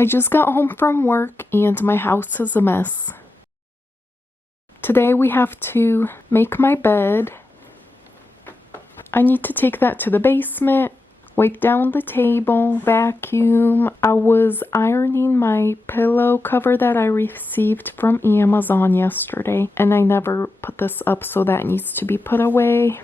I just got home from work and my house is a mess. Today we have to make my bed. I need to take that to the basement, wipe down the table, vacuum. I was ironing my pillow cover that I received from Amazon yesterday, and I never put this up, so that needs to be put away.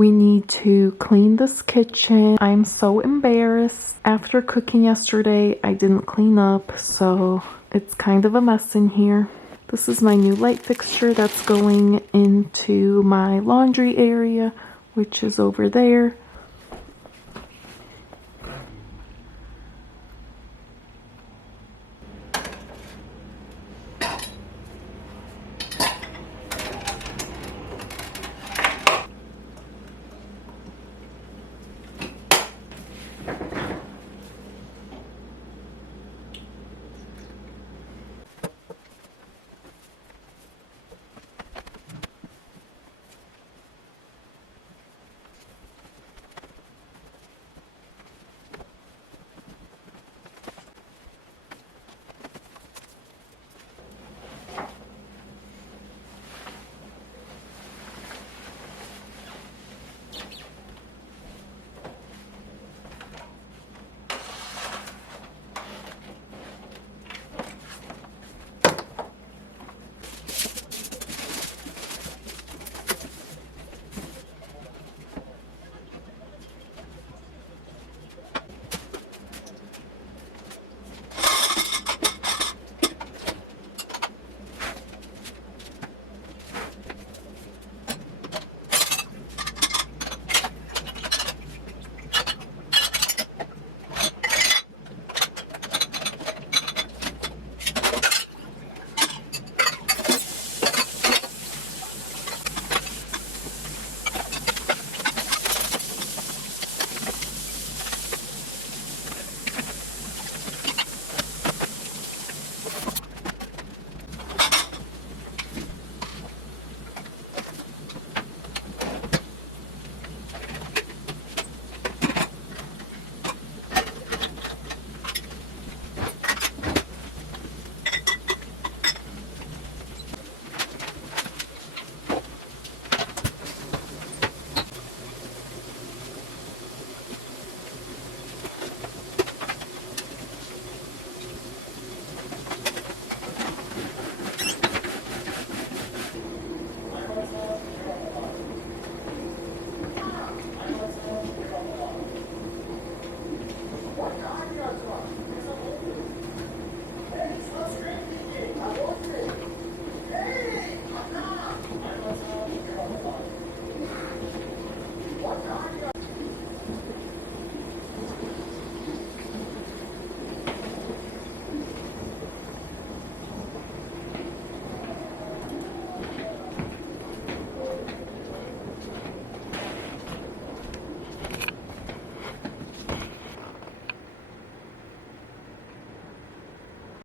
We need to clean this kitchen. I'm so embarrassed. After cooking yesterday, I didn't clean up, so it's kind of a mess in here. This is my new light fixture that's going into my laundry area, which is over there.